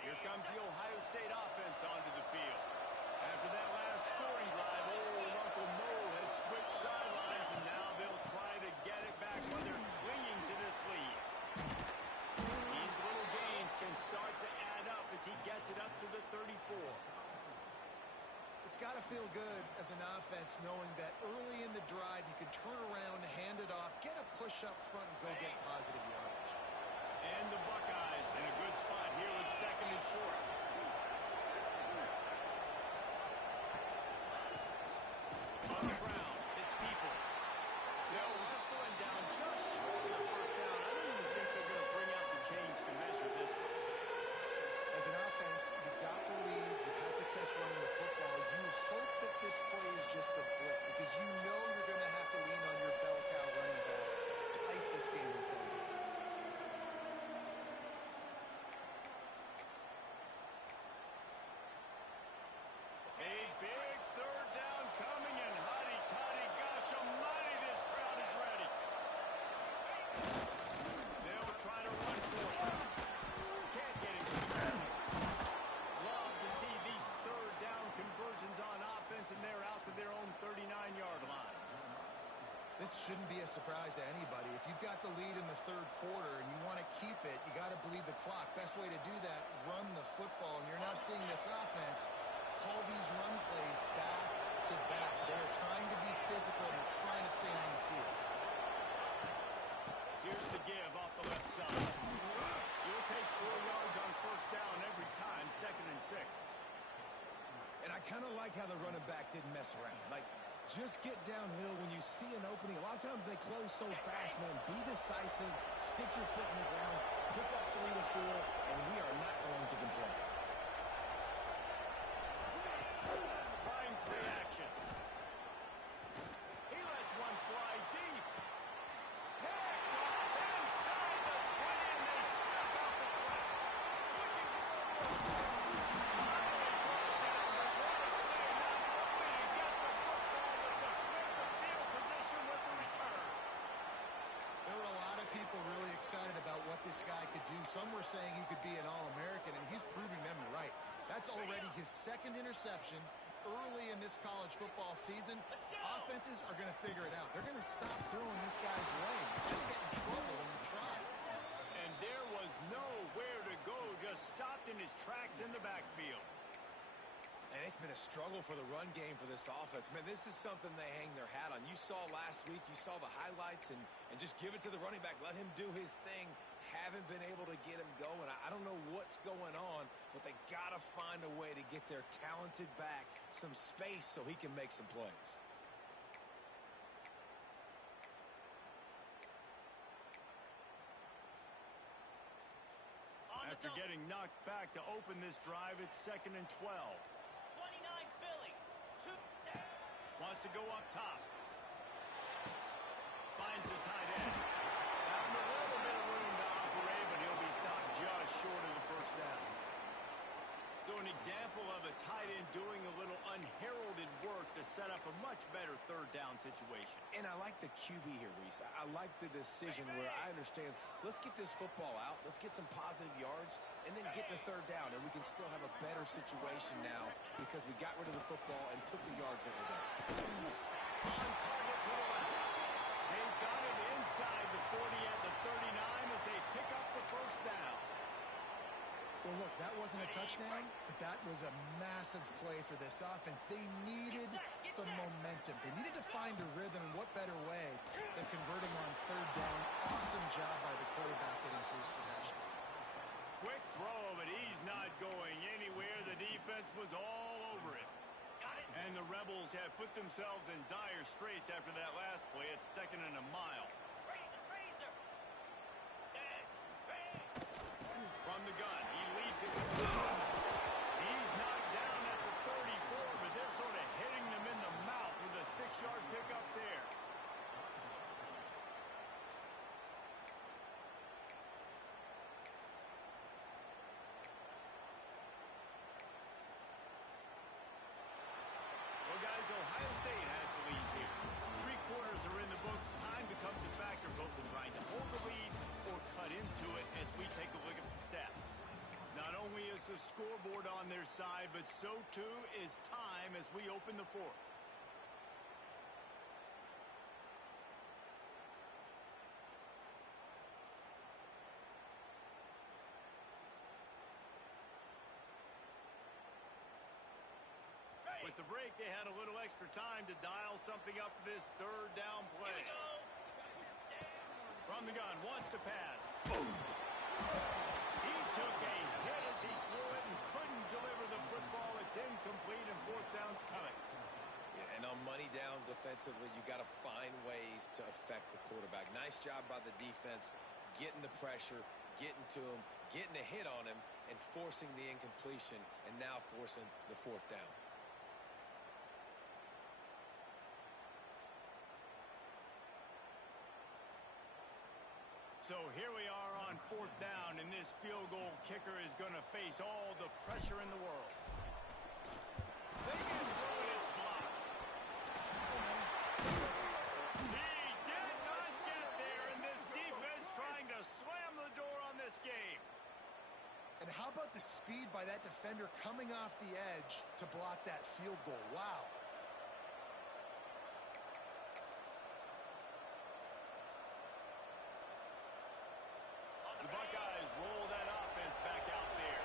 Here comes the Ohio State offense onto the field. After that last scoring drive, old Uncle Mo has switched sidelines, and now they'll try to get it back while they're clinging to this lead. These little gains can start to add up as he gets it up to the 34. It's got to feel good as an offense knowing that early in the drive you can turn around, hand it off, get a push up front, and go get positive yardage. And the Buckeyes in a good spot here with second and short. On the ground, it's Peoples. They'll wrestle him down just short of the first down. I don't even think they're going to bring out the chains to measure this one. As an offense, you've got the lead, you've had success running the football. You hope that this play is just a blip because you know you're going to have to lean on your bell cow running back to ice this game in closing. A big third down coming, and hotty-toddy, gosh almighty, this crowd is ready. They'll try to run for it. Can't get it. Love to see these third down conversions on offense, and they're out to their own 39-yard line. This shouldn't be a surprise to anybody. If you've got the lead in the third quarter and you want to keep it, you got to bleed the clock. Best way to do that, run the football. And you're now seeing this offense call these run plays back to back. They're trying to be physical and they're trying to stay on the field. Here's the give off the left side. You'll take 4 yards on first down every time, 2nd and 6. And I kind of like how the running back didn't mess around. Like, just get downhill when you see an opening. A lot of times they close so fast, man. Be decisive, stick your foot in the ground, pick up 3 to 4, and we are not going to complain. Flying play action. He lets one fly deep. Picked off inside the 20, and they snap out the clock. Looking for a run. Really excited about what this guy could do. Some were saying he could be an All-American, and he's proving them right. That's already his 2nd interception early in this college football season. Offenses are going to figure it out. They're going to stop throwing this guy's way. You just get in trouble when you try. And there was nowhere to go, just stopped in his tracks in the backfield. And it's been a struggle for the run game for this offense. Man, this is something they hang their hat on. You saw last week, you saw the highlights, and just give it to the running back. Let him do his thing. Haven't been able to get him going. I don't know what's going on, but they got to find a way to get their talented back some space so he can make some plays. After getting knocked back to open this drive, it's 2nd and 12. 29 Philly. Wants to go up top. Finds the tight end. Found a little bit of room to operate, but he'll be stopped just short of the first down. So an example of a tight end doing a little unheralded work to set up a much better third down situation. And I like the QB here, Reese. I like the decision where I understand, let's get this football out, let's get some positive yards, and then get to third down, and we can still have a better situation now because we got rid of the football and took the yards that were there. On target to the left. They've got it inside the 40 at the 39 as they pick up the first down. Well, look, that wasn't a touchdown, but that was a massive play for this offense. They needed some momentum. They needed to find a rhythm, and what better way than converting on third down. Awesome job by the quarterback getting through his progression. Quick throw, but he's not going anywhere. The defense was all over it. And the Rebels have put themselves in dire straits after that last play. It's 2nd and a mile. Razor. From the gun, he leaves it with the He's knocked down at the 34, but they're sort of hitting them in the mouth with a 6-yard pickup there. Well, guys, Ohio State has the lead here. 3 quarters are in the books. Time becomes a factor both in trying to hold the lead or cut into it as we take a look at the stats. Not only is the scoreboard on their side, but so too is time as we open the 4th. With the break, they had a little extra time to dial something up for this third down play. From the gun, wants to pass. He took a hit as he threw it and couldn't deliver the football. It's incomplete, and 4th down's coming. Yeah, and on money down defensively, you got to find ways to affect the quarterback. Nice job by the defense, getting the pressure, getting to him, getting a hit on him, and forcing the incompletion, and now forcing the 4th down. So here we are on 4th down, and this field goal kicker is going to face all the pressure in the world. They get through it, it's blocked. He did not get there, and this defense trying to slam the door on this game. And how about the speed by that defender coming off the edge to block that field goal? Wow. The Buckeyes roll that offense back out there.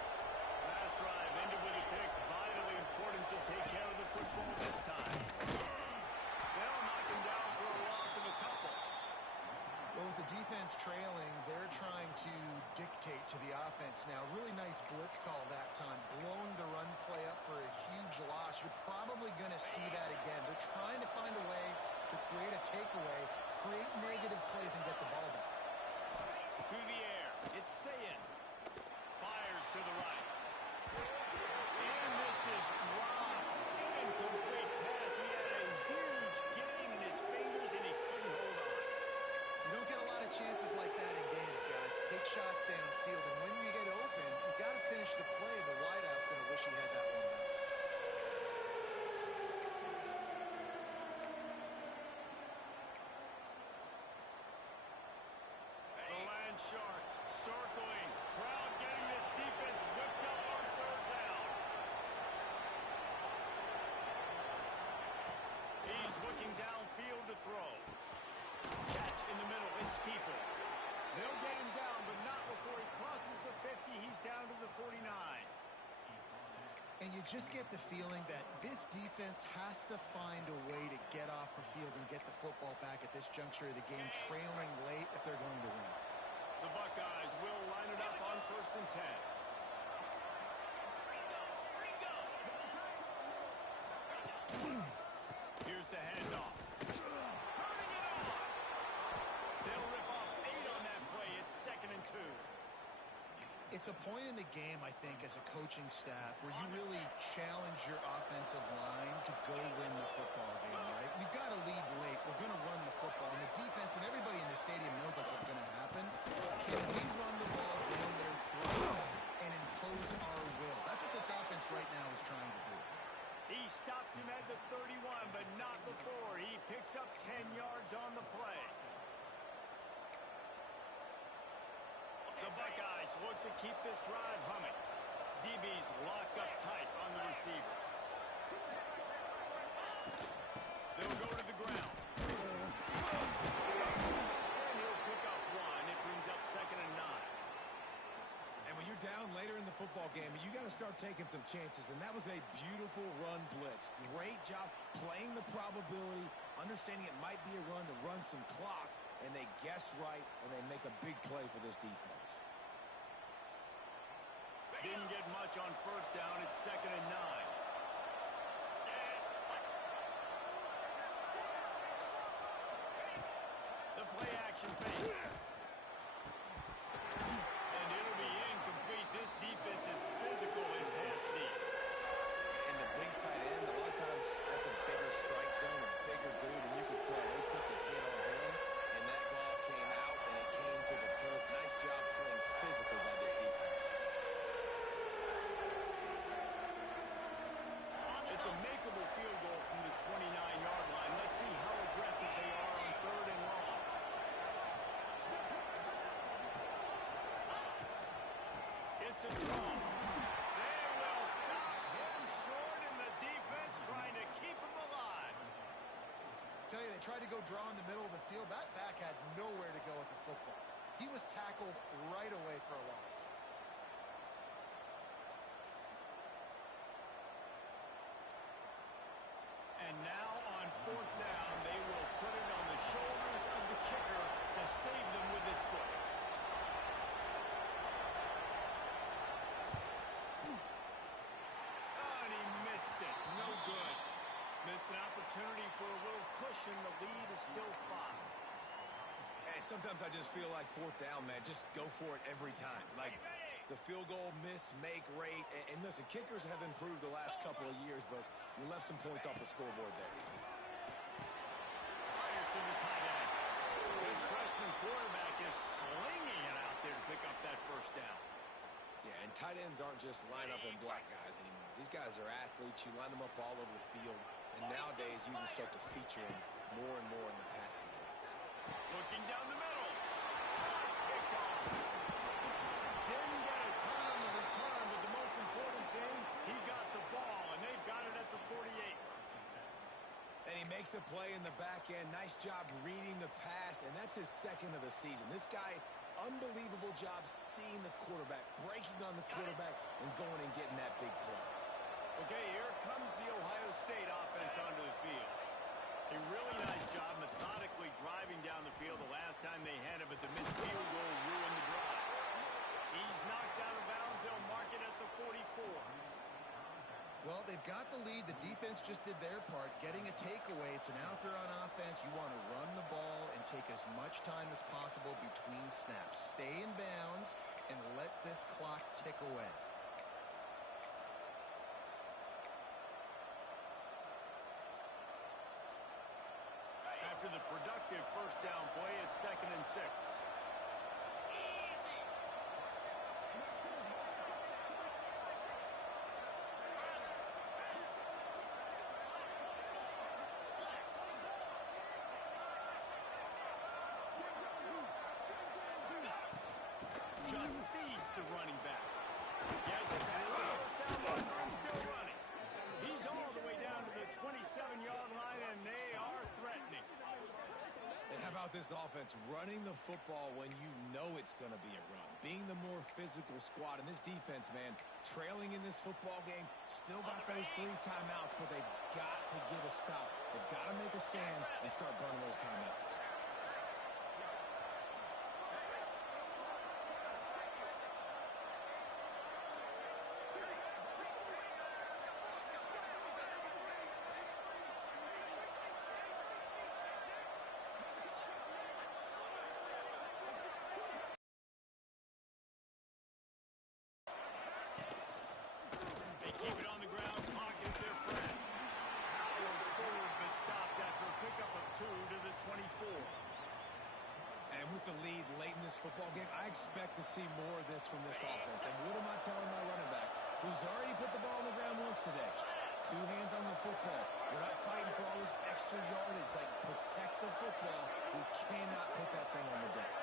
Last drive ended with a pick. Vitally important to take care of the football this time. They'll knock him down for a loss of a couple. Well, with the defense trailing, they're trying to dictate to the offense now. Really nice blitz call that time, blowing the run play up for a huge loss. You're probably going to see that again. They're trying to find a way to create a takeaway, create negative plays, and get the ball back. To the air, it's Ncaa. Fires to the right. And this is dropped. Incomplete pass. He had a huge gain in his fingers, and he couldn't hold on. You don't get a lot of chances like that in games, guys. Take shots downfield, and when you get open, you got to finish the play. The wideout's going to wish he had that one back. The Land Sharks circling. Crowd getting this defense whipped up on 3rd down. He's looking downfield to throw. Catch in the middle. It's Peoples. They'll get him down, but not before he crosses the 50. He's down to the 49. And you just get the feeling that this defense has to find a way to get off the field and get the football back at this juncture of the game, trailing late if they're going to win. The Buckeyes will line it up on 1st and 10. Here's the handoff. Turning it on. They'll rip off 8 on that play. It's 2nd and 2. It's a point in the game, I think, as a coaching staff where you really challenge your offensive line to go win the football game, right? You've got to lead late. We're going to run the football. And the defense and everybody in the stadium knows that's what's going to happen. Can we run the ball down their throats and impose our will? That's what this offense right now is trying to do. He stops him at the 31, but not before. He picks up 10 yards on the play. The Buckeyes look to keep this drive humming. DB's locked up tight on the receivers. They'll go to the ground. And he'll pick up 1. It brings up 2nd and 9. And when you're down later in the football game, you got to start taking some chances, and that was a beautiful run blitz. Great job playing the probability, understanding it might be a run to run some clock, and they guess right, and they make a big play for this defense. Didn't get much on 1st down. It's 2nd and 9. The play action fake. And it'll be incomplete. This defense is physical in pass deep. And the big tight end, a lot of times that's a bigger strike zone, a bigger dude, and you can tell they took a hit on him, and that ball came out, and it came to the turf. Nice job playing physical by this defense. It's a makeable field goal from the 29-yard line. Let's see how aggressive they are on 3rd and long. It's a draw. They will stop him short, and the defense trying to keep him alive. Tell you, they tried to go draw in the middle of the field. That back had nowhere to go with the football. He was tackled right away for a loss. And now on 4th down, they will put it on the shoulders of the kicker to save them with his foot. Oh, and he missed it. No good. Missed an opportunity for a little cushion. The lead is still 5. Hey, sometimes I just feel like 4th down, man. Just go for it every time. Like the field goal miss, make rate. And listen, kickers have improved the last couple of years, but you left some points off the scoreboard there. Fires to the tight end. This freshman quarterback is slinging Tight ends aren't just line up and block guys anymore. These guys are athletes. You line them up all over the field. And nowadays, you can start to feature them more and more in the passing game. Looking down the middle. It's picked off. Didn't get a ton on the return, but the most important thing, he got the ball, and they've got it at the 48. And he makes a play in the back end. Nice job reading the pass, and that's his second of the season. This guy, unbelievable job seeing the quarterback, breaking on the quarterback, and going and getting that big play. Okay, here comes the Ohio State offense onto the field. A really nice job methodically driving down the field the last time they had it, but the missed field goal ruined the drive. He's knocked out of bounds. They'll mark it at the 44. Well, they've got the lead. The defense just did their part, getting a takeaway. So now if they're on offense, you want to run the ball and take as much time as possible between snaps. Stay in bounds and let this clock tick away. After the productive first down play, it's 2nd and 6. Just feeds the running back. Gets it to the first down marker and still running. He's all the way down to the 27-yard line, and they are threatening. And how about this offense running the football when you know it's going to be a run? Being the more physical squad. And this defense, man, trailing in this football game, still got those 3 timeouts, but they've got to get a stop. They've got to make a stand and start burning those timeouts. They keep it on the ground. Clock is their friend. Powers forward, but stopped after a pickup of 2 to the 24. And with the lead late in this football game, I expect to see more of this from this offense. And what am I telling my running back, who's already put the ball on the ground once today? 2 hands on the football. We're not fighting for all this extra yardage. Like, protect the football. We cannot put that thing on the deck.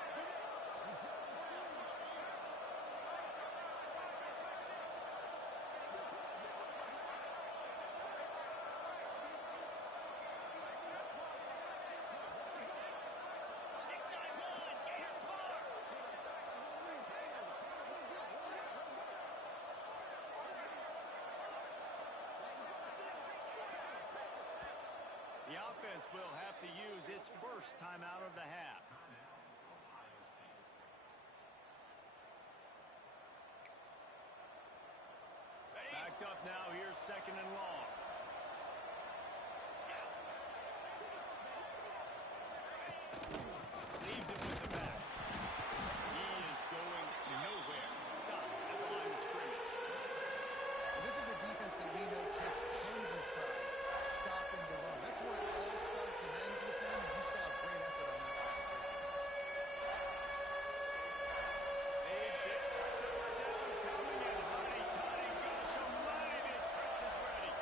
The offense will have to use its first timeout of the half. Backed up now. Here's 2nd and long. Leaves it with the back. He is going nowhere. Stop at the line of scrimmage. And this is a defense that we know takes tons of pride stopping the run. That's where it all starts and ends with them, and you saw a great effort on that last play. A big third down coming in. Honey, Toddy, gosh almighty, this crowd is ready.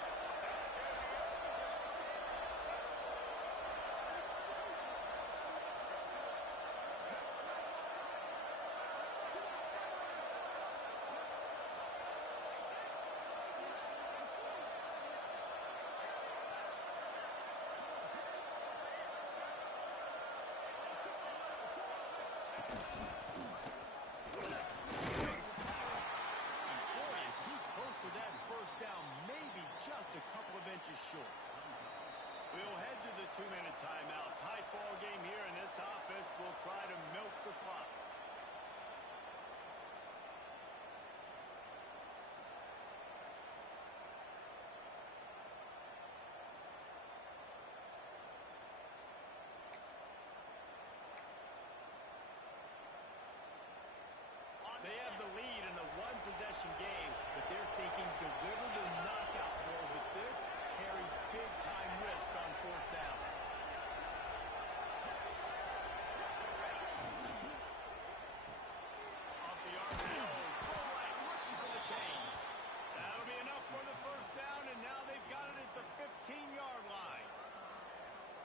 And boy, is he close to that first down, maybe just a couple of inches short. We'll head to the 2-minute timeout. Tight ball game here, and this offense will try to milk the clock. They have the lead in a one-possession game, but they're thinking deliver the knockout ball, but this carries big-time risk on 4th down. Off the RPO, full right, looking for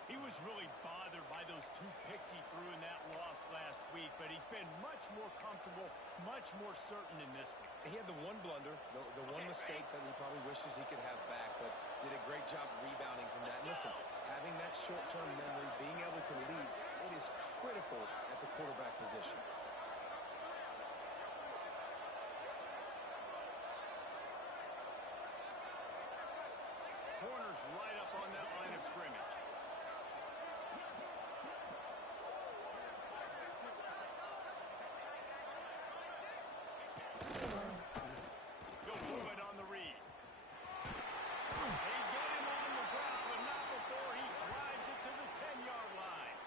He was really bothered by those 2 picks he threw in that loss last week, but he's been much more comfortable, much more certain in this one. He had the one blunder, the one mistake that he probably wishes he could have back, but did a great job rebounding from that. And listen, having that short-term memory, being able to lead, it is critical at the quarterback position. Corner's right up on that line of scrimmage. Go move it on the read. They get him on the ground, but not before he drives it to the 10-yard line.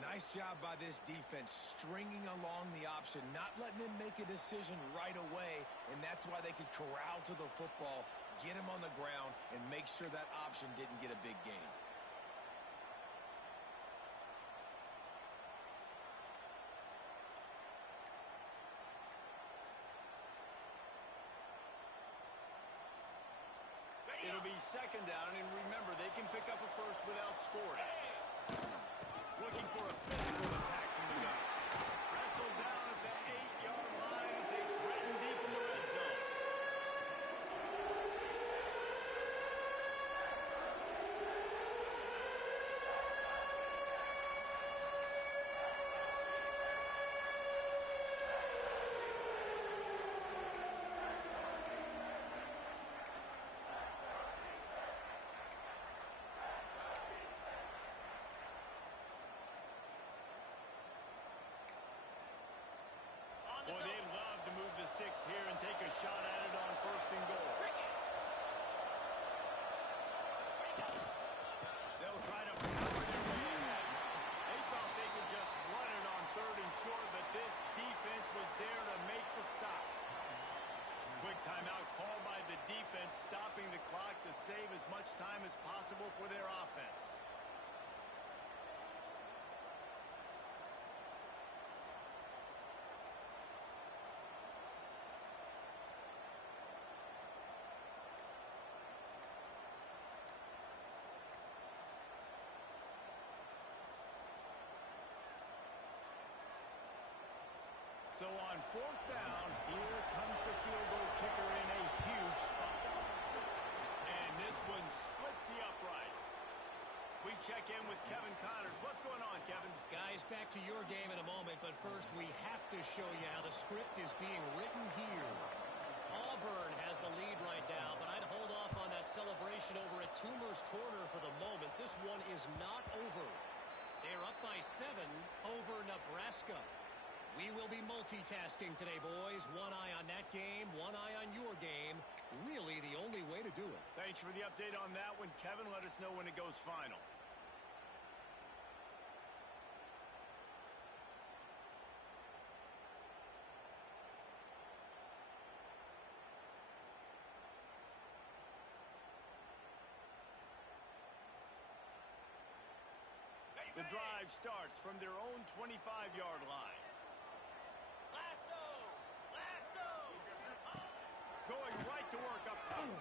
Nice job by this defense, stringing along the option, not letting him make a decision right away, and that's why they could corral to the football, get him on the ground, and make sure that option didn't get a big gain. It'll be second down, and remember, they can pick up a first without scoring. Looking for a physical attack from the gun. Wrestled down at the 8-yard line as they threaten deep in the red zone. Boy, they'd love to move the sticks here and take a shot at it on first and goal. They'll try to power their way ahead. They thought they could just run it on third and short, but this defense was there to make the stop. Quick timeout called by the defense, stopping the clock to save as much time as possible for their offense. So on fourth down, here comes the field goal kicker in a huge spot. And this one splits the uprights. We check in with Kevin Connors. What's going on, Kevin? Guys, back to your game in a moment, but first we have to show you how the script is being written here. Auburn has the lead right now, but I'd hold off on that celebration over at Toomer's Corner for the moment. This one is not over. They're up by 7 over Nebraska. We will be multitasking today, boys. One eye on that game, one eye on your game. Really the only way to do it. Thanks for the update on that one, Kevin. Let us know when it goes final. The drive starts from their own 25-yard line. Lasso! Lasso! Going right to work up top.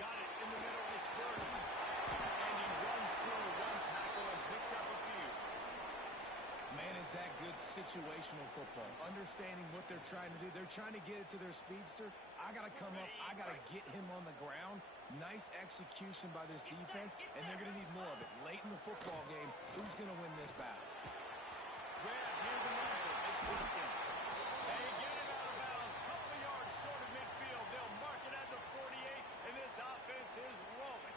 Got it in the middle. It's Burton. And he runs through one tackle and picks up a few. Man, is that good situational football. Understanding what they're trying to do. They're trying to get it to their speedster. I got to come up. I got to get him on the ground. Nice execution by this defense, and they're going to need more of it. Late in the football game, who's going to win this battle? Grab near the marker. It's Watkins. They get it out of bounds. Couple of yards short of midfield. They'll mark it at the 48, and this offense is rolling.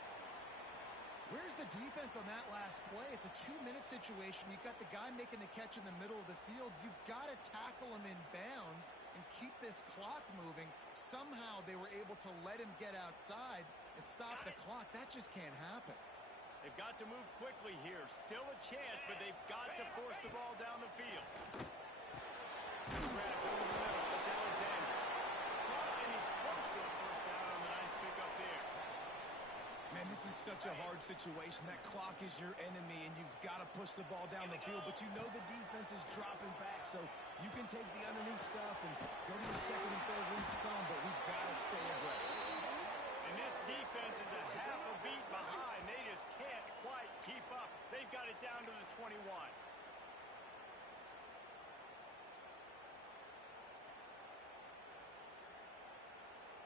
Where's the defense on that last play? It's a 2-minute situation. You've got the guy making the catch in the middle of the field. You've got to tackle him in bounds and keep this clock moving. Somehow they were able to let him get outside and stop the clock. That just can't happen. They've got to move quickly here. Still a chance, but they've got to force the ball down the field. Grab over the middle. It's Alexander. Caught, and he's close to a first down on the nice pickup there. Man, this is such a hard situation. That clock is your enemy, and you've got to push the ball down the field. But you know the defense is dropping back, so you can take the underneath stuff and go to your second and third read some, but we've got to stay aggressive. And this defense is a half a beat behind. They just can't it down to the 21.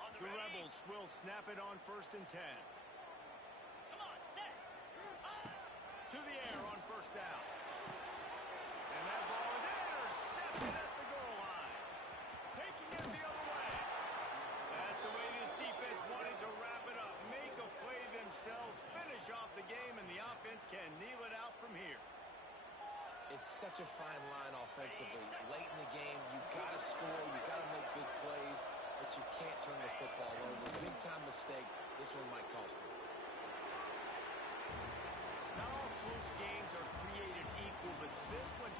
On the The ready. Rebels will snap it on 1st and 10. Come on, set. To the air on 1st down. And that ball is intercepted at the goal line. Taking it the other way. That's the way this defense wanted to wrap it up. Make a play themselves, finish off the game, and the offense can kneel it out from here. It's such a fine line offensively. Late in the game, you got to score, you got to make big plays, but you can't turn the football over. Big-time mistake. This one might cost them. Not all close games are created equal, but this one